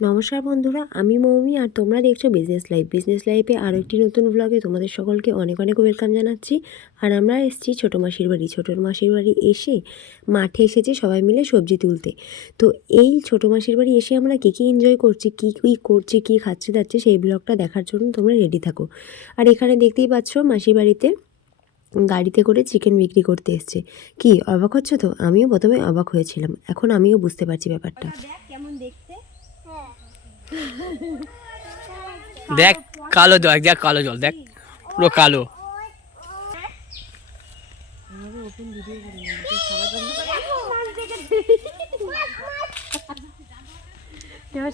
নমস্কার বন্ধুরা, আমি মৌমি আর তোমরা দেখছো বিজনেস লাইফ। বিজনেস লাইফে আরও একটি নতুন ব্লগে তোমাদের সকলকে অনেক অনেক ওয়েলকাম জানাচ্ছি। আর আমরা এসেছি ছোটো মাসির বাড়ি। ছোটো মাসির বাড়ি এসে মাঠে এসেছি সবাই মিলে সবজি তুলতে। তো এই ছোটো মাসির বাড়ি এসে আমরা কী এনজয় করছি, কী করছি, কী খাচ্ছি যাচ্ছে, সেই ব্লগটা দেখার জন্য তোমরা রেডি থাকো। আর এখানে দেখতেই পাচ্ছ মাসির বাড়িতে গাড়িতে করে চিকেন বিক্রি করতে এসছে। কি অবাক হচ্ছে তো? আমিও প্রথমে অবাক হয়েছিলাম, এখন আমিও বুঝতে পারছি ব্যাপারটা। কেমন দেখতে দেখ, কালো জল, দেখ কালো জল, দেখ পুরো কালো।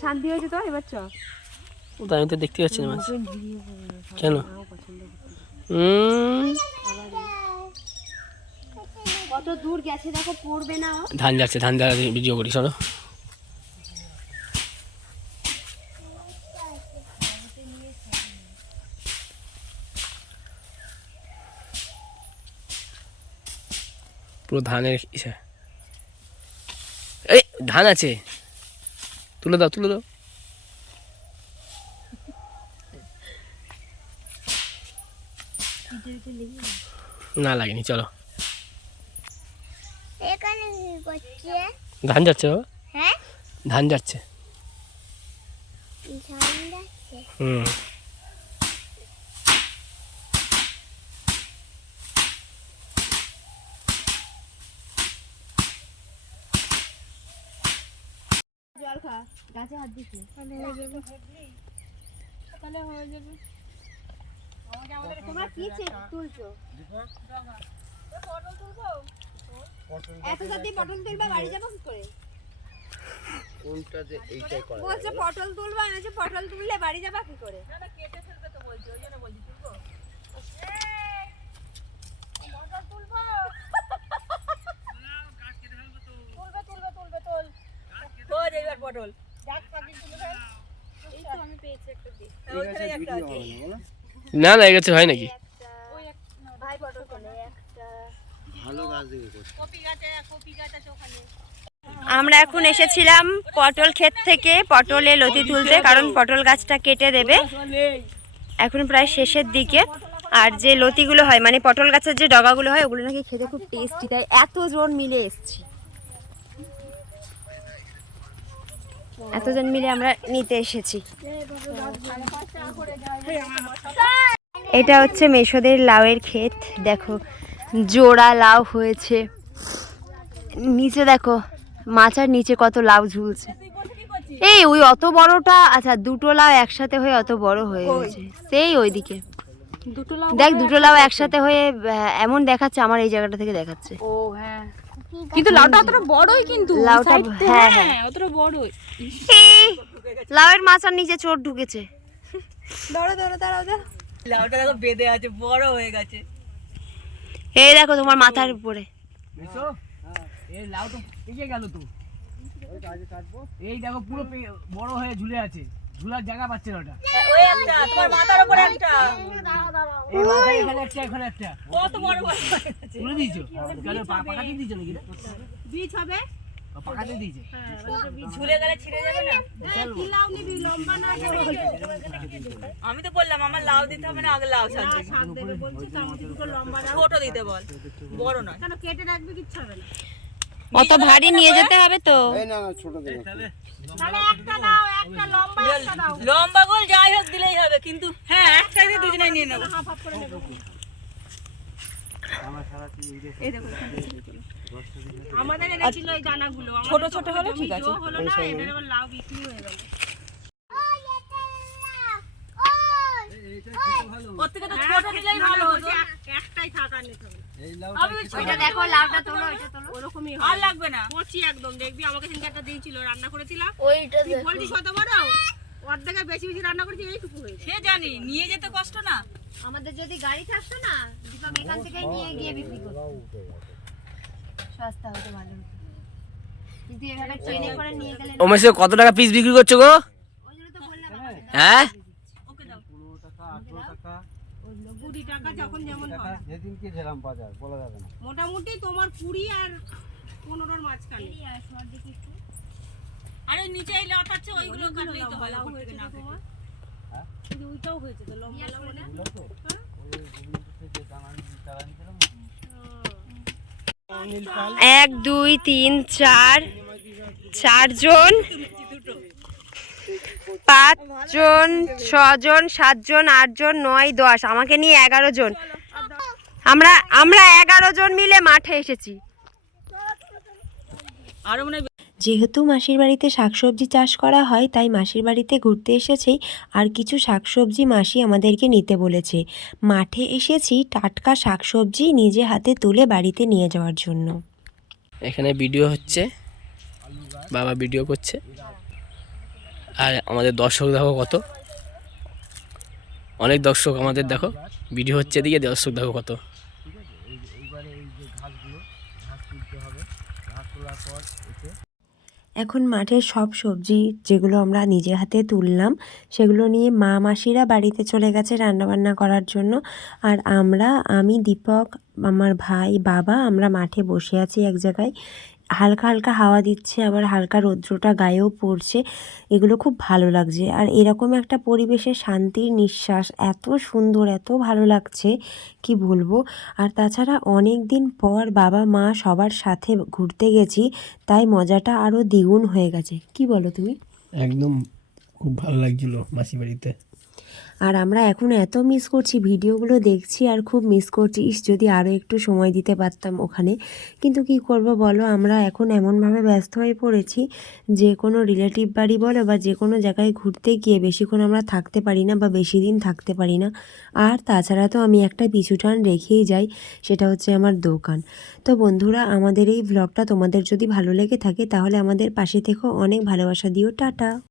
শান্তি হয়েছে তো এবার চ। আমি তো দেখতে পাচ্ছি না মাছ কেন। কত দূর গেছে দেখো, পড়বে না। ধান যাচ্ছে, ধান যাওয়া ভিডিও করি, চলো। পুরো ধানের ইসে, এই ধান আছে, তুলে দাও তুলে দাও। না লাগেনি, চলো। ধান যাচ্ছে বাবা, ধান যাচ্ছে। হুম, জল খা, গাছে হাত দিস না। তাহলে হয়ে যাবে। তোমরা কি তুলছো? পটল তুলবো। এত যদি পটল তুলবা বাড়ি যাবো কি করে? কোনটা যে এইটাই করা বলছে পটল তুলবা, না যে পটল তুললে বাড়ি যাবা কি করে? না না, কেটে ফেলবে তো বলছে, ওই জন্য বলছি তুলবো। পটল তুলবো। গাছ কেটে ফেলবে তো। তুলবে তোল। তোল এবার পটল। গাছ পাকি তুলে ফেল। এই তো আমি পেয়েছি একটা দিক। ওইখানে একটা আছে। না না, এগেছে হয় নাকি? ওই এক ভাই পটল কোলে একটা ভালো গাছ দেখে করতে। কপি গাছ আছে ওখানে। আমরা এখন এসেছিলাম পটল ক্ষেত থেকে পটলে লতি তুলতে, কারণ পটল গাছটা কেটে দেবে। এখন প্রায় শেষের দিকে। আর যে লতিগুলো হয়, মানে পটল গাছের যে ডগাগুলো হয়, ওগুলো নাকি খেতে খুব টেস্টি, তাই এতজন মিলে এসেছি। এতজন মিলে আমরা নিতে এসেছি। এটা হচ্ছে মেশোদের লাউয়ের ক্ষেত। দেখো জোড়া লাউ হয়েছে, নিচে দেখো মাচার নিচে কত লাউ ঝুলছে। এই ওই অত বড়টা, আচ্ছা দুটো লাউ একসাথে হয়ে অত বড় হয়ে গেছে, সেই ওইদিকে দেখ দুটো লাউ একসাথে হয়ে এমন দেখাচ্ছে, আমার এই জায়গাটা থেকে দেখাচ্ছে। ও হ্যাঁ, কিন্তু লাউটা অতটা বড়ই, কিন্তু লাউটা হ্যাঁ হ্যাঁ অতটা বড়ই। লাউয়ের মাচার নিচে চোর ঢুকেছে। দাঁড়াও লাউটা দেখো বেঁধে আছে, বড় হয়ে গেছে। এই দেখো তোমার মাথার উপরে। এই লাউ তো পেকে গেল তো, এই দেখো পুরো বড় হয়ে ঝুলে আছে, ঝুলার জায়গা পাচ্ছে না ওটা। ওই একটা তোমার মাথার উপরে একটা, এই মাথায় এখানে একটা, এখানে একটা। কত বড় বড় হয়ে গেছে। তুলে দিয়েছো কেন? পাকাতে দিয়েছো নাকি? বীজ হবে, পাকাতে দিয়েছে, ঝুলে গেলে ছিঁড়ে যাবে না। কি লাউ নিবি, লম্বা না বড়? আমি তো বললাম আমার লাউ দিতে হবে না, আগে লাউ শাক দেবে বলছি, তার মধ্যে দুটো লম্বা দাও, ছোট দিতে বল, বড় নয়। কেন কেটে রাখবে, কিচ্ছু হবে না। অত ভারী নিয়ে যেতে হবে তো। এই না ছোট দেব, তাহলে একটা দাও, একটা লম্বা একটা দাও। লম্বা গোল যাই হোক দিলেই হবে, কিন্তু হ্যাঁ একটাই দিয়ে দুজনে নিয়ে নেব। হাফ হাফ করে নেব। এই দেখো আমাদের এনেছিল এই দানাগুলো, ছোট ছোট হলো ঠিক আছে, হলো না, এদের আবার লাউ বিক্রি হয়ে গেল। প্রত্যেকটা তো ছোট দিলেই ভালো হতো, একটাই থাকা নিতে হবে। ওইটা দেখো লাউটা তোলো, ওইটা তোলো। ওরকমই আর লাগবে না, কচি একদম। দেখবি আমাকে সেদিন একটা দিয়েছিল, রান্না করেছিলাম। ওইটা বলছি শত বড়, অর্ধেকে বেশি বেশি রান্না করেছি, এইটুকু হয়েছে। সে জানি, নিয়ে যেতে কষ্ট না। আমাদের যদি গাড়ি থাকতো না, দীপক এখান থেকে নিয়ে গিয়ে বিক্রি করতো, সস্তা হতো, ভালো হতো। কিন্তু এভাবে ট্রেনে করে নিয়ে গেলে ও মেসে কত টাকা পিস বিক্রি করছো গো? ওই জন্য তো বললাম হ্যাঁ, ওকে দাও 15 টাকা 18 টাকা 20 টাকা, যখন যেমন হয়। যেদিন কি ছিলাম বাজার বলা যাবে না। মোটামুটি তোমার 20 আর 15 এর মাঝখানে। আরে নিচে এই লতা আছে ওইগুলো কাটলেই তো হয় উপর থেকে না কেটে। এক দুই তিন চার, চারজন, পাঁচজন, ছজন, সাতজন, আটজন, 9, 10, আমাকে নিয়ে 11 জন। আমরা 11 জন মিলে মাঠে এসেছি। আরো মনে হয় যেহেতু মাসির বাড়িতে শাকসবজি চাষ করা হয় তাই মাসির বাড়িতে ঘুরতে এসেছি, আর কিছু শাকসবজি মাসি আমাদেরকে নিতে বলেছে। মাঠে এসেছি টাটকা শাকসবজি নিজে হাতে তুলে বাড়িতে নিয়ে যাওয়ার জন্য। এখানে ভিডিও হচ্ছে, বাবা ভিডিও করছে, আর আমাদের দর্শক দেখো কত, অনেক দর্শক আমাদের দেখো, ভিডিও হচ্ছে এদিকে, দর্শক দেখো কত। এইবারে এই যে ঘাসগুলো, ঘাস তুলতে হবে। ঘাস তোলার পর এতে এখন মাঠের সব সবজি যেগুলো আমরা নিজে হাতে তুললাম সেগুলো নিয়ে মা মাসিরা বাড়িতে চলে গেছে রান্নাবান্না করার জন্য। আর আমি, দীপক, আমার ভাই, বাবা আমরা মাঠে বসে আছি এক জায়গায়। হালকা হালকা হাওয়া দিচ্ছে, আবার হালকা রৌদ্রটা গায়েও পড়ছে। এগুলো খুব ভালো লাগছে। আর এরকম একটা পরিবেশে শান্তির নিঃশ্বাস এত সুন্দর, এত ভালো লাগছে কি বলবো। আর তাছাড়া অনেক দিন পর বাবা মা সবার সাথে ঘুরতে গেছি, তাই মজাটা আরও দ্বিগুণ হয়ে গেছে। কি বলো তুমি? একদম খুব ভালো লাগছিল মাসি বাড়িতে। আর আমরা এখন এত মিস করছি, ভিডিওগুলো দেখছি আর খুব মিস করছি, যদি আরও একটু সময় দিতে পারতাম ওখানে। কিন্তু কি করব বলো, আমরা এখন এমনভাবে ব্যস্ত হয়ে পড়েছি, যে কোনো রিলেটিভ বাড়ি বলো বা যে কোনো জায়গায় ঘুরতে গিয়ে বেশিক্ষণ আমরা থাকতে পারি না বা বেশি দিন থাকতে পারি না। আর তাছাড়া তো আমি একটা পিছুটান রেখেই যাই, সেটা হচ্ছে আমার দোকান। তো বন্ধুরা, আমাদের এই ভ্লগটা তোমাদের যদি ভালো লেগে থাকে তাহলে আমাদের পাশে থেকেও অনেক ভালোবাসা দিও। টাটা।